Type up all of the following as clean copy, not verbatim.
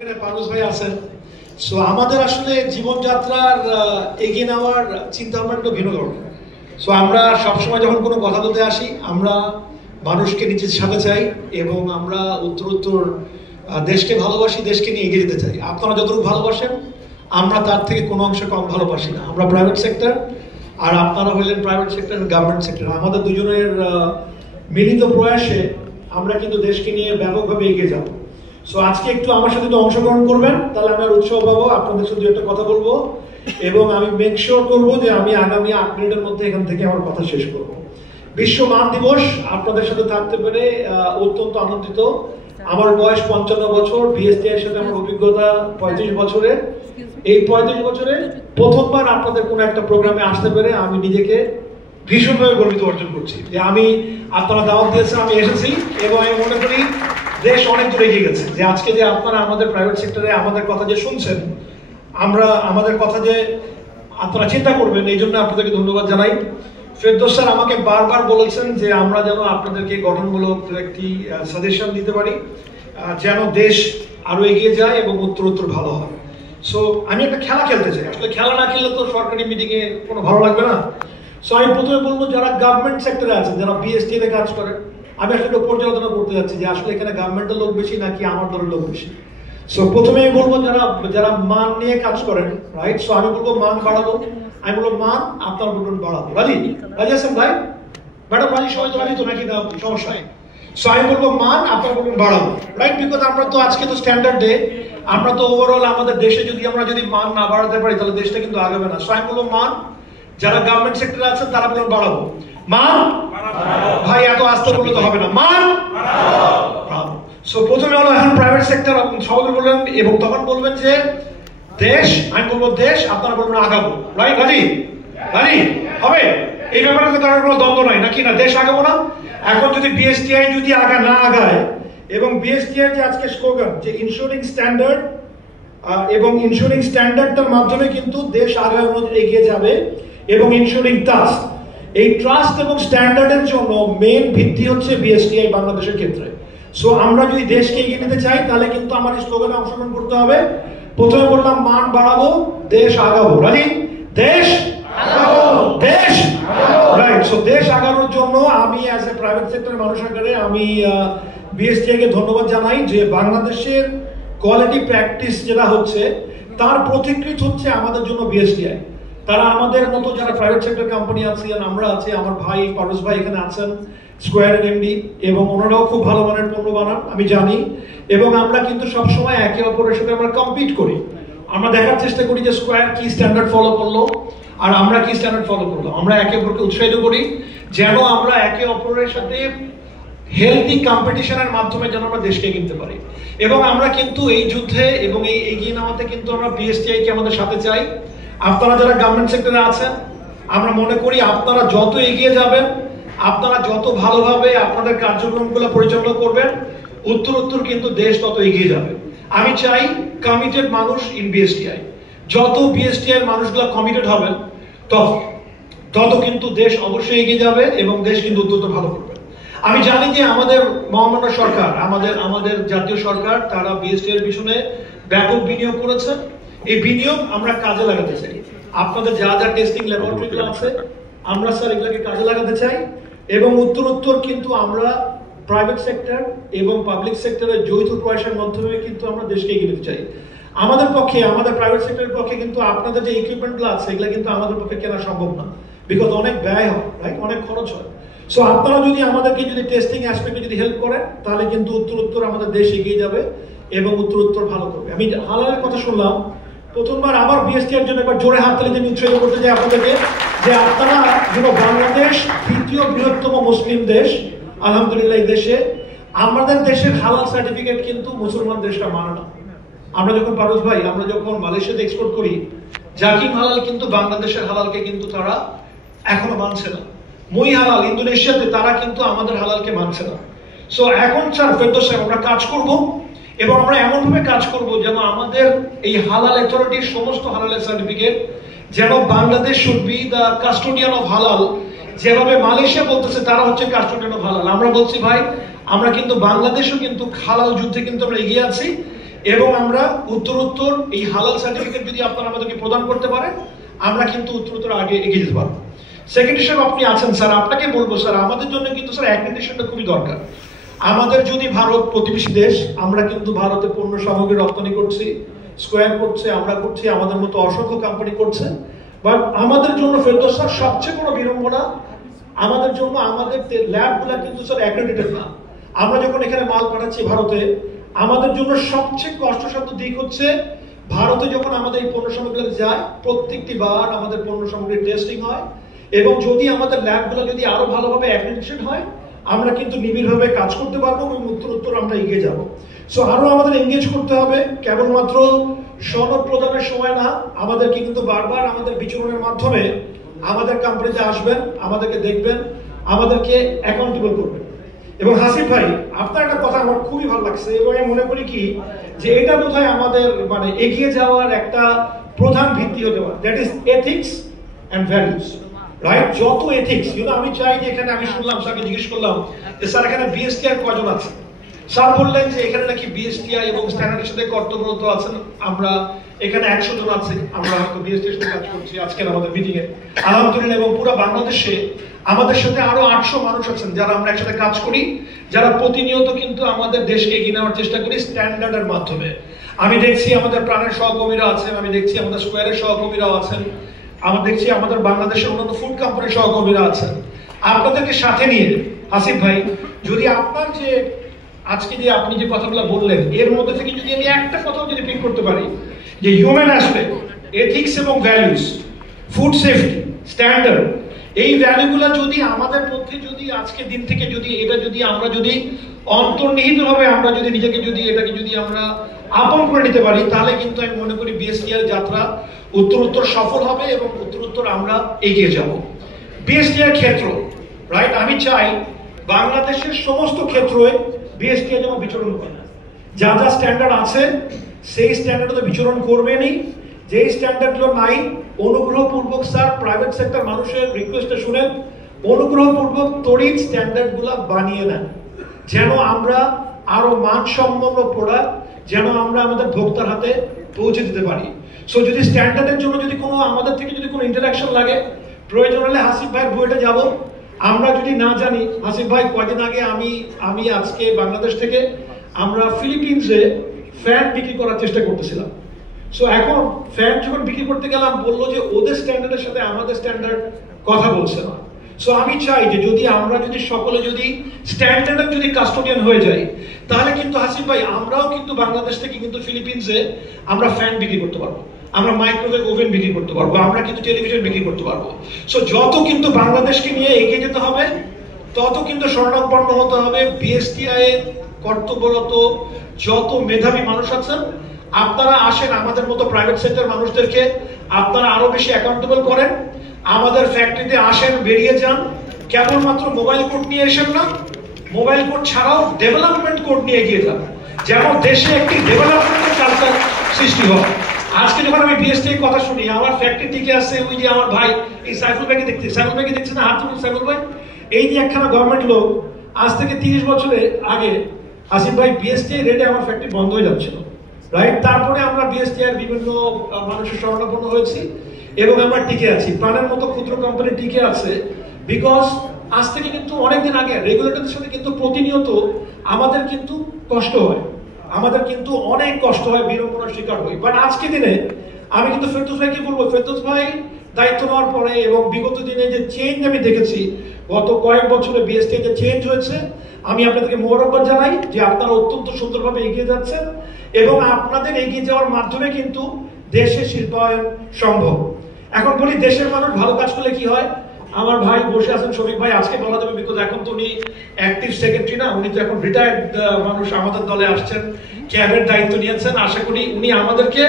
পারভেজ ভাই আছেন। সো আমাদের আসলে জীবনযাত্রার এগিয়ে নেওয়ার চিন্তা ভাবনা একটু ভিন্ন ধরনের। সো আমরা সবসময় যখন কোনো কথা বলতে আসি, আমরা মানুষকে নিজের সাথে চাই এবং আমরা উত্তর দেশকে ভালোবাসি, দেশকে নিয়ে এগিয়ে যেতে চাই। আপনারা যতটুকু ভালোবাসেন আমরা তার থেকে কোনো অংশ কম ভালোবাসি না। আমরা প্রাইভেট সেক্টর আর আপনারা হইলেন প্রাইভেট সেক্টর গভর্নমেন্ট সেক্টর। আমাদের দুজনের মিলিত প্রয়াসে আমরা কিন্তু দেশকে নিয়ে ব্যাপকভাবে এগিয়ে যাব। সো আজকে একটু আমার সাথে একটু অংশগ্রহণ করবেন, তাহলে আমি উৎসাহ পাবো, আপনাদের সাথে একটা কথা বলবো এবং আমি মেক শিওর করবো যে আমি আগামী 8 মিনিটের মধ্যে এখান থেকে আমার কথা শেষ করব। বিশ্ব মান দিবস আপনাদের সাথে থাকতে পেরে অত্যন্ত আনন্দিত। আমার বয়স 55 বছর, বিএসটি এর সাথে আমার অভিজ্ঞতা 35 বছরের। এই 35 বছরে প্রথমবার আপনাদের কোনো একটা প্রোগ্রামে আসতে পেরে আমি নিজেকে ভীষণভাবে গর্বিত অর্জন করছি যে আমি আপনারা দাওয়াত দিয়েছেন, আমি এসেছি এবং আমি মনে করি দেশ অনেক দূরে এগিয়ে গেছে। যে আজকে যে আপনারা আমাদের প্রাইভেট সেক্টরে আমাদের কথা যে শুনছেন, আমরা আমাদের কথা যে আপনারা চিন্তা করবেন, এই জন্য আপনাদেরকে ধন্যবাদ জানাই। ফেরদৌস স্যার আমাকে বারবার বলেছেন যে আমরা যেন আপনাদেরকে গঠনমূলক একটি সাজেশন দিতে পারি, যেন দেশ আরো এগিয়ে যায় এবং উত্তর ভালো হয়। সো আমি একটা খেলা খেলতে চাই। আসলে খেলা না খেললে তো সরকারি মিটিংয়ে কোনো ভালো লাগবে না। সো আমি প্রথমে বলবো যারা গভর্নমেন্ট সেক্টরে আছেন, যারা বিএসটি তে কাজ করেন, আমি আসলে একটু পর্যালোচনা করতে যাচ্ছি যে আসলে এখানে গভর্নমেন্টের লোক বেশি নাকি আমার দলের লোক বেশি। সো প্রথমে আমি বলবো যারা মান নিয়ে কাজ করেন, রাইট? সো আমি বলবো মান বাড়াবো। আমি বলবো মান, আপনার বলবেন বাড়াবো। রাজি আছেন ভাই? ম্যাডাম রাজি? সবাই তো রাজি তো নাকি? না সমস্যা নেই। সো আমি বলবো মান, আপনার বলবেন বাড়াবো, রাইট? বিকজ আমরা তো আজকে তো স্ট্যান্ডার্ড ডে, আমরা তো ওভারঅল আমাদের দেশে আমরা যদি মান না বাড়াতে পারি তাহলে দেশটা কিন্তু আগাবে না। সো আমি বলবো মান, যারা গভর্নমেন্ট সেক্টরে আছেন তারা বলবেন বাড়াবো। মান ভাই এত আস্তে বললে তো হবে না, মান বাড়াবো। সো প্রথমে হলো এখন প্রাইভেট সেক্টর, সবাই বলবেন এবং তখন বলবেন যে দেশ, আমি বলবো দেশ, আপনারা বলবেন আগাবো, রাইট? রাজি? রাজি হবে? এই ব্যাপারে তো কারোর কোনো দ্বন্দ্ব নাই নাকি? না, দেশ আগাবো না? এখন যদি বিএসটিআই যদি না আগায় এবং বিএসটিআই যে আজকে স্লোগান যে ইনস্যুরিং স্ট্যান্ডার্ড এবং ইনস্যুরিং স্ট্যান্ডার্ডটার মাধ্যমে কিন্তু দেশ আগানো এগিয়ে যাবে এবং ইনস্যুরিং ট্রাস্ট, এই ট্রাস্ট এবং স্ট্যান্ডার্ডের জন্য মেইন ভিত্তি হচ্ছে বিএসটিআই বাংলাদেশের ক্ষেত্রে। সো আমরা যদি দেশকে এগিয়ে নিতে চাই তাহলে কিন্তু আমার এই স্লোগানে অংশগ্রহণ করতে হবে। প্রথমে বললাম মান বাড়াবো, দেশ আগাবো। রাজি? দেশ আগাবো, দেশ রাইট। সো দেশ আগানোর জন্য আমি অ্যাজ এ প্রাইভেট সেক্টরের মানুষ আকারে আমি বিএসটিআই কে ধন্যবাদ জানাই যে বাংলাদেশের কোয়ালিটি প্র্যাকটিস যেটা হচ্ছে তার প্রতিকৃত হচ্ছে আমাদের জন্য বিএসটিআই। তারা আমাদের মতো যারা প্রাইভেট সেক্টর কোম্পানি আছে, আমরা আছি, আমার ভাই পারভেজ ভাই এখানে আছেন, স্কোয়ারের এমডি, এবং ওনারাও খুব ভালো মানের পণ্য বানান আমি জানি। এবং আমরা কিন্তু সবসময় একে অপরের সাথে আমরা কম্পিট করি, আমরা দেখার চেষ্টা করি যে স্কোয়ার কি স্ট্যান্ডার্ড ফলো করলো আর আমরা কি স্ট্যান্ডার্ড ফলো করলো। আমরা একে অপরকে উৎসাহিত করি যেন আমরা একে অপরের সাথে হেলদি কম্পিটিশনের মাধ্যমে যেন আমরা দেশকে কিনতে পারি। এবং আমরা কিন্তু এই যুদ্ধে এবং এই এগিয়ে নেওয়াতে কিন্তু আমরা বিএসটিআই কে আমাদের সাথে চাই। আপনারা যারা গভর্নমেন্ট সেক্টরে আছেন, আমরা মনে করি আপনারা যত এগিয়ে যাবেন, আপনারা যত ভালোভাবে আপনাদের কার্যক্রমগুলো পরিচালনা করবেন, উত্তর কিন্তু দেশ তত এগিয়ে যাবে। আমি চাই কমিটেড মানুষ ইন বিএসটিআই। যত বিএসটিআই এর মানুষগুলো কমিটেড হবেন তত কিন্তু দেশ অবশ্যই এগিয়ে যাবে এবং দেশ কিন্তু উত্তর ভালো করবে। আমি জানি যে আমাদের মহামান্য সরকার, আমাদের জাতীয় সরকার, তারা বিএসটিআই এর পিছনে ব্যাপক বিনিয়োগ করেছেন। এই বিনিয়োগ আমরা কাজে লাগাতে চাই। আপনাদের যা যা টেস্টিং ল্যাবরেটরিগুলো আছে আমরা স্যার এগুলোকে কাজে লাগাতে চাই এবং উত্তর কিন্তু আমরা প্রাইভেট সেক্টর এবং পাবলিক সেক্টরের যৌথ প্রয়াসের মাধ্যমে কিন্তু আমরা দেশকে এগিয়ে নিতে চাই। আমাদের পক্ষে, আমাদের প্রাইভেট সেক্টরের পক্ষে কিন্তু আপনাদের যে ইকুইপমেন্টগুলো আছে এগুলো কিন্তু আমাদের পক্ষে কেনা সম্ভব না, বিকজ অনেক ব্যয় হয়, রাইট? অনেক খরচ হয়। সো আপনারা যদি আমাদেরকে যদি টেস্টিং অ্যাসপেক্টে যদি হেল্প করেন তাহলে কিন্তু উত্তর আমাদের দেশ এগিয়ে যাবে এবং উত্তর ভালো করবে। আমি হালালের কথা শুনলাম, প্রথমবার আবার বিএসটি এর জন্য একবার জোরে হাততালি দিয়ে উৎসাহিত করতে চাই আপনাদেরকে যে আপনারা বাংলাদেশ তৃতীয় বৃহত্তম মুসলিম দেশ, আলহামদুলিল্লাহ এই দেশে আমাদের দেশের হালাল সার্টিফিকেট কিন্তু মুসলমান দেশটা মানে না। আমরা যখন পারভেজ ভাই আমরা যখন মালয়েশিয়াতে এক্সপোর্ট করি, জাকিম হালাল কিন্তু বাংলাদেশের হালালকে কিন্তু তারা এখনো মানছে না। মই হালাল ইন্দোনেশিয়াতে তারা কিন্তু আমাদের হালালকে মানছে না। সো এখন স্যার ফেরদৌস সাহেব আমরা কাজ করব এবং আমরা এমনভাবে কাজ করব যেন আমাদের এই হালাল অথরিটির সমস্ত হালালের সার্টিফিকেট যেন Bangladesh should be the custodian of হালাল। যেভাবে মালয়েশিয়া বলতেছে তারা হচ্ছে কাস্টোডিয়ান অফ হালাল, আমরা বলছি ভাই আমরা কিন্তু বাংলাদেশও কিন্তু হালাল যুদ্ধে কিন্তু আমরা এগিয়ে আছি এবং আমরা উত্তরোত্তর এই হালাল সার্টিফিকেট যদি আপনারা আমাদেরকে প্রদান করতে পারেন, আমরা কিন্তু উত্তরোত্তর আগে এগিয়ে যেতে পারবো। সেকেন্ড হিসেবে আপনি আছেন স্যার, আপনাকে বলবো স্যার, আমাদের জন্য কিন্তু স্যার অ্যাক্রিডিটেশনটা খুবই দরকার। আমাদের যদি ভারত প্রতিবেশী দেশ, আমরা কিন্তু ভারতে পণ্য সামগ্রী রপ্তানি করছি, স্কোয়ার করছে, আমরা করছি, আমাদের মতো অসংখ্য কোম্পানি করছে। বাট আমাদের জন্য ফেরদৌস স্যার সবচেয়ে বড় বিড়ম্বনা, আমাদের জন্য আমাদের ল্যাবগুলো কিন্তু স্যার অ্যাক্রেডিটেড না। আমরা যখন এখানে মাল পাঠাচ্ছি ভারতে, আমাদের জন্য সবচেয়ে কষ্টসাধ্য দিক হচ্ছে ভারতে যখন আমাদের এই পণ্য সামগ্রীগুলো যায়, প্রত্যেকটি বার আমাদের পণ্য সামগ্রীর টেস্টিং হয়, এবং যদি আমাদের ল্যাবগুলো যদি আরো ভালোভাবে অ্যাক্রেডিটেড হয়, আমরা কিন্তু নিবিড়ভাবে কাজ করতে পারবো এবং উত্তরোত্তর আমরা এগিয়ে যাব। সো আরো আমাদের এনগেজ করতে হবে, কেবলমাত্র সনদ প্রদানের সময় না, আমাদেরকে কিন্তু বারবার আমাদের বিচরণের মাধ্যমে আমাদের কোম্পানিতে আসবেন, আমাদেরকে দেখবেন, আমাদেরকে অ্যাকাউন্টেবল করবেন। এবং হাসিফ ভাই, আপনার একটা কথা আমার খুবই ভালো লাগছে, এবং আমি মনে করি কি যে এটা বোধহয় আমাদের মানে এগিয়ে যাওয়ার একটা প্রধান ভিত্তি হতে পারে, that is ethics and values, right? যত এথিক্স, আমি চাই যে এখানে, আমি শুনলাম, স্যারকে জিজ্ঞেস করলাম যে স্যার এখানে বিএসটিআই কজন আছে? স্যার বললেন যে এখানে নাকি বিএসটিআই এবং স্ট্যান্ডার্ডের সাথে কর্তব্যরত আছেন আমরা এখানে 100 জন আছে, আমরা হয়তো বিএসটিআই সাথে কাজ করছি আজকের আমাদের মিটিং এ, আলহামদুলিল্লাহ। এবং পুরো বাংলাদেশে আমাদের সাথে আরো 800 মানুষ আছেন যারা আমরা একসাথে কাজ করি, যারা প্রতিনিয়ত কিন্তু আমাদের দেশকে এগিয়ে নেওয়ার চেষ্টা করি স্ট্যান্ডার্ডের মাধ্যমে। আমি দেখছি আমাদের প্রাণের সহকর্মীরা আছেন, আমি দেখছি আমাদের স্কোয়ারের সহকর্মীরাও আছেন, আমরা দেখছি আমাদের বাংলাদেশের অন্যান্য ফুড কোম্পানির সহকর্মীরা আছেন। আপনাদেরকে সাথে নিয়ে হাসিফ ভাই, যদি আপনার যে আজকে যে আপনি যে কথাগুলো বললেন, এর মধ্যে থেকে যদি আমি একটা কথাও যদি পিক করতে পারি, যে হিউম্যান অ্যাসপেক্ট, এথিক্স এবং ভ্যালুস, ফুড সেফটি, স্ট্যান্ডার্ড, এই ভ্যালুগুলো যদি আমাদের মধ্যে যদি আজকে দিন থেকে যদি এটা যদি আমরা যদি অন্তর্নিহিতভাবে আমরা যদি নিজেকে যদি এটাকে যদি আমরা আপন করে নিতে পারি, তাহলে কিন্তু আমি মনে করি বিএসটিআই যাত্রা উত্তরোত্তর সফল হবে এবং উত্তরোত্তর আমরা এগিয়ে যাব। বিএসটিআই ক্ষেত্র, রাইট? আমি চাই বাংলাদেশের সমস্ত ক্ষেত্রে বিএসটিআই যেন বিচরণ করে, যা যা স্ট্যান্ডার্ড আছে সেই স্ট্যান্ডার্ডে বিচরণ করবেনই। যেই স্ট্যান্ডার্ডগুলো নাই, অনুগ্রহপূর্বক স্যার প্রাইভেট সেক্টর মানুষের রিকোয়েস্টে শুনেন, অনুগ্রহপূর্বক তড়িৎ স্ট্যান্ডার্ডগুলো বানিয়ে নেন, যেন আমরা আরো মানসম্পন্ন প্রোডাক্ট যেন আমরা আমাদের ভোক্তার হাতে পৌঁছে দিতে পারি। সো যদি স্ট্যান্ডার্ডের জন্য যদি কোনো আমাদের থেকে যদি কোনো ইন্টারাকশন লাগে, প্রয়োজন হলে হাসিফ ভাইয়ের বইটা যাব। আমরা যদি না জানি, হাসিফ ভাই কয়েকদিন আগে আমি আজকে বাংলাদেশ থেকে আমরা ফিলিপিন্সে ফ্যান বিক্রি করার চেষ্টা করতেছিলাম। সো এখন ফ্যান যখন বিক্রি করতে গেলাম, বললো যে ওদের স্ট্যান্ডার্ডের সাথে আমাদের স্ট্যান্ডার্ড কথা বলছে না। সো আমি চাই যে যদি আমরা যদি সকলে যদি স্ট্যান্ডার্ডের যদি কাস্টোডিয়ান হয়ে যাই, তাহলে কিন্তু হাসিফ ভাই আমরাও কিন্তু বাংলাদেশ থেকে কিন্তু ফিলিপিন্সে আমরা ফ্যান বিক্রি করতে পারবো, আমরা মাইক্রোওয়েভ ওভেন বিক্রি করতে পারবো, আমরা কিন্তু টেলিভিশন বিক্রি করতে পারবো। সো যত কিন্তু বাংলাদেশকে নিয়ে এগিয়ে যেতে হবে, তত কিন্তু স্বর্ণাপন্ন হতে হবে। বিএসটিআই এর কর্তব্যরত যত মেধাবী মানুষ আছেন, আপনারা আসেন, আমাদের মতো প্রাইভেট সেক্টর মানুষদেরকে আপনারা আরো বেশি অ্যাকাউন্টেবল করেন, আমাদের ফ্যাক্টরিতে আসেন, বেরিয়ে যান। কেবলমাত্র মোবাইল কোড নিয়ে এসেন না, মোবাইল কোড ছাড়াও ডেভেলপমেন্ট কোড নিয়ে এগিয়ে যান, যেন দেশে একটি ডেভেলপমেন্টের কালচার সৃষ্টি হয়। আজকে যখন আমি বিএসটিআই কথা শুনি, আমার ফ্যাক্টরি টিকে আছে, ওই যে আমার ভাই এই সাইফুল ভাইকে দেখতে, সাইফুল ভাইকে দেখছে না, হাত তুলুন সাইফুল ভাই। এই যে একখানা গভর্নমেন্ট লোক, আজ থেকে 30 বছরের আগে আসিফ ভাই বিএসটিআই রেটে আমার ফ্যাক্টরি বন্ধ হয়ে যাচ্ছিল, রাইট? তারপরে আমরা বিএসটিআই এর বিভিন্ন মানুষের শরণাপন্ন হয়েছি এবং আমরা টিকে আছি। প্রাণের মতো ক্ষুদ্র কোম্পানি টিকে আছে বিকজ আজ থেকে কিন্তু অনেকদিন আগে রেগুলেটরদের সাথে কিন্তু প্রতিনিয়ত আমাদের কিন্তু কষ্ট হয়, আমাদের কিন্তু অনেক কষ্ট হয়, বিড়ম্বনার শিকার হই। বাট আজকে দিনে আমি কিন্তু ফেরদৌস ভাইকে বলবো, ফেরদৌস ভাই দায়িত্ব নেওয়ার পরে এবং বিগত দিনে যে চেঞ্জ আমি দেখেছি, গত কয়েক বছরে বিএসটিআই যে চেঞ্জ হয়েছে, আমি আপনাদেরকে মোবারকবাদ জানাই যে আপনারা অত্যন্ত সুন্দরভাবে এগিয়ে যাচ্ছেন এবং আপনাদের এগিয়ে যাওয়ার মাধ্যমে কিন্তু দেশে শিল্পায়ন সম্ভব। এখন বলি, দেশের মানুষ ভালো কাজ করলে কি হয়? আমার ভাই বসে আছেন শফিক ভাই, আজকে বলা যাবে বিকজ এখন তো উনি অ্যাক্টিভ সেক্রেটারি না, উনি তো এখন রিটায়ার্ড মানুষ, আমাদের দলে আসছেন, ক্যাবের দায়িত্ব নিয়েছেন। আশা করি উনি আমাদেরকে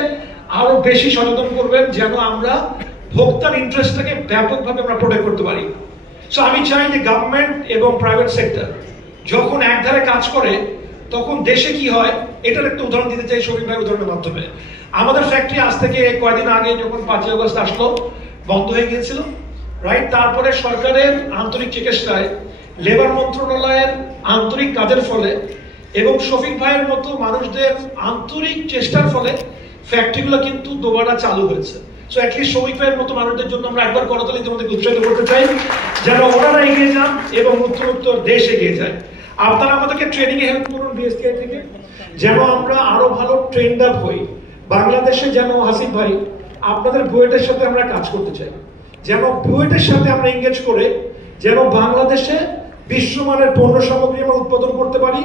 আরো বেশি সচেতন করবেন যেন আমরা ভোক্তার ইন্টারেস্টটাকে ব্যাপকভাবে আমরা প্রোটেক্ট করতে পারি। সো আমি চাই যে গভর্নমেন্ট এবং প্রাইভেট সেক্টর যখন একধারে কাজ করে, তখন দেশে কি হয়, এটার একটা উদাহরণ দিতে চাই শফিক ভাইয়ের উদাহরণের মাধ্যমে। আমাদের ফ্যাক্টরি আজ থেকে কয়েকদিন আগে যখন 5ই আগস্ট আসলো, বন্ধ হয়ে গিয়েছিল, রাইট? তারপরে সরকারের আন্তরিক চেষ্টায়, লেবার মন্ত্রণালয়ের আন্তরিক কাজের ফলে এবং শফিক ভাইয়ের মতো মানুষদের আন্তরিক চেষ্টার ফলে ফ্যাক্টরিগুলো কিন্তু দুবারা চালু হয়েছে। সো অ্যাটলিস্ট শফিক ভাইয়ের মতো মানুষদের জন্য আমরা একবার করতালি তোমাদের উৎসাহিত করতে চাই, যেন ওনারা এগিয়ে যান এবং উত্তর দেশ এগিয়ে যায়। আপনারা আমাদেরকে ট্রেনিং এ হেল্প করুন বিএসটিআই থেকে, যেন আমরা আরো ভালো ট্রেন্ড আপ হই। বাংলাদেশে যেন হাসিফ ভাই আপনাদের বুয়েটের সাথে আমরা কাজ করতে চাই, যেন বুয়েটের সাথে আমরা এঙ্গেজ করে যেন বাংলাদেশে বিশ্বমানের পণ্য সামগ্রী আমরা উৎপাদন করতে পারি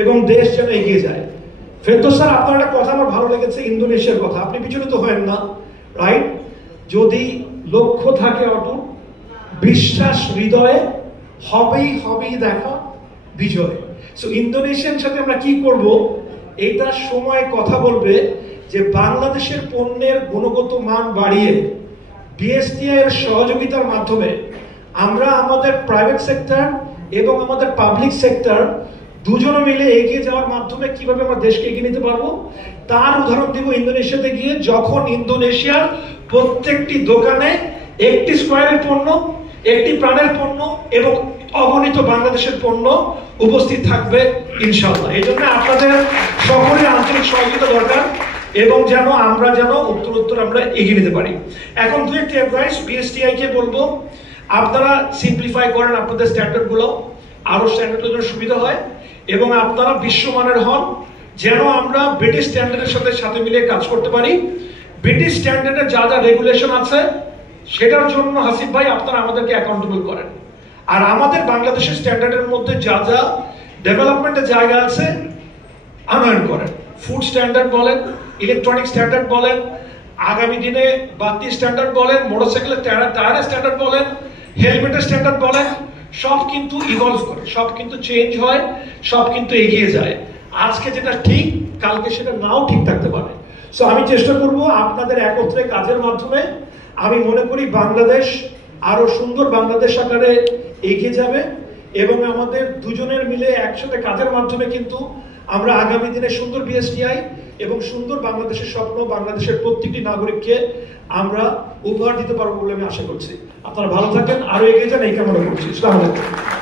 এবং দেশ যেন এগিয়ে যায়। ফেরদৌস স্যার, আপনার একটা কথা আমার ভালো লেগেছে, ইন্দোনেশিয়ার কথা। আপনি বিচলিত হয়েন না, রাইট? যদি লক্ষ্য থাকে অটুট, বিশ্বাস হৃদয়ে, হবেই দেখা বিজয়। সো ইন্দোনেশিয়ার সাথে আমরা কি করব, এটা সময় কথা বলবে যে বাংলাদেশের পণ্যের গুণগত মান বাড়িয়ে বিএসটিআই এর সহযোগিতার মাধ্যমে আমরা আমাদের প্রাইভেট সেক্টর এবং আমাদের পাবলিক সেক্টর দুজনে মিলে এগিয়ে যাওয়ার মাধ্যমে কিভাবে আমরা দেশকে এগিয়ে নিতে পারবো তার উদাহরণ দিব ইন্দোনেশিয়াতে গিয়ে। যখন ইন্দোনেশিয়ার প্রত্যেকটি দোকানে একটি স্কয়ারের পণ্য, একটি প্রাণের পণ্য এবং অগণিত বাংলাদেশের পণ্য উপস্থিত থাকবে ইনশাআল্লাহ। এই জন্য আপনাদের সকলের আন্তরিক সহযোগিতা দরকার এবং যেন আমরা উত্তর আমরা এগিয়ে নিতে পারি। এখন দু একটি অ্যাডভাইস বিএসটিআই কে বলবো, আপনারা সিম্পলিফাই করেন আপনাদের স্ট্যান্ডার্ড গুলো, আরো স্ট্যান্ডার্ডের জন্য সুবিধা হয় এবং আপনারা বিশ্বমানের হন, যেন আমরা ব্রিটিশ স্ট্যান্ডার্ডের সাথে মিলিয়ে কাজ করতে পারি। ব্রিটিশ স্ট্যান্ডার্ডের যা রেগুলেশন আছে সেটার জন্য হাসিফ ভাই আপনারা আমাদেরকে অ্যাকাউন্টেবল করেন, আর আমাদের বাংলাদেশের স্ট্যান্ডার্ডের মধ্যে যা ডেভেলপমেন্টের জায়গা আছে আনয়ন করেন। ফুড স্ট্যান্ডার্ড বলেন, ইলেকট্রনিক স্ট্যান্ডার্ড বলেন, আগামী দিনে বাতি স্ট্যান্ডার্ড বলেন, মোটরসাইকেলের টায়ারের স্ট্যান্ডার্ড বলেন, হেলমেটের স্ট্যান্ডার্ড বলেন, সব কিন্তু ইভলভ করে, সব কিন্তু চেঞ্জ হয়, সব কিন্তু এগিয়ে যায়। আজকে যেটা ঠিক কালকে সেটা নাও ঠিক থাকতে পারে। সো আমি চেষ্টা করব আপনাদের একত্রে কাজের মাধ্যমে, আমি মনে করি বাংলাদেশ আরো সুন্দর বাংলাদেশ আকারে এগিয়ে যাবে এবং আমাদের দুজনের মিলে একসাথে কাজের মাধ্যমে কিন্তু আমরা আগামী দিনে সুন্দর বিএসটিআই এবং সুন্দর বাংলাদেশের স্বপ্ন বাংলাদেশের প্রত্যেকটি নাগরিককে আমরা উপহার দিতে পারবো বলে আমি আশা করছি। আপনারা ভালো থাকেন, আরো এগিয়ে যান, এই কামনা করছি। আসসালামু আলাইকুম।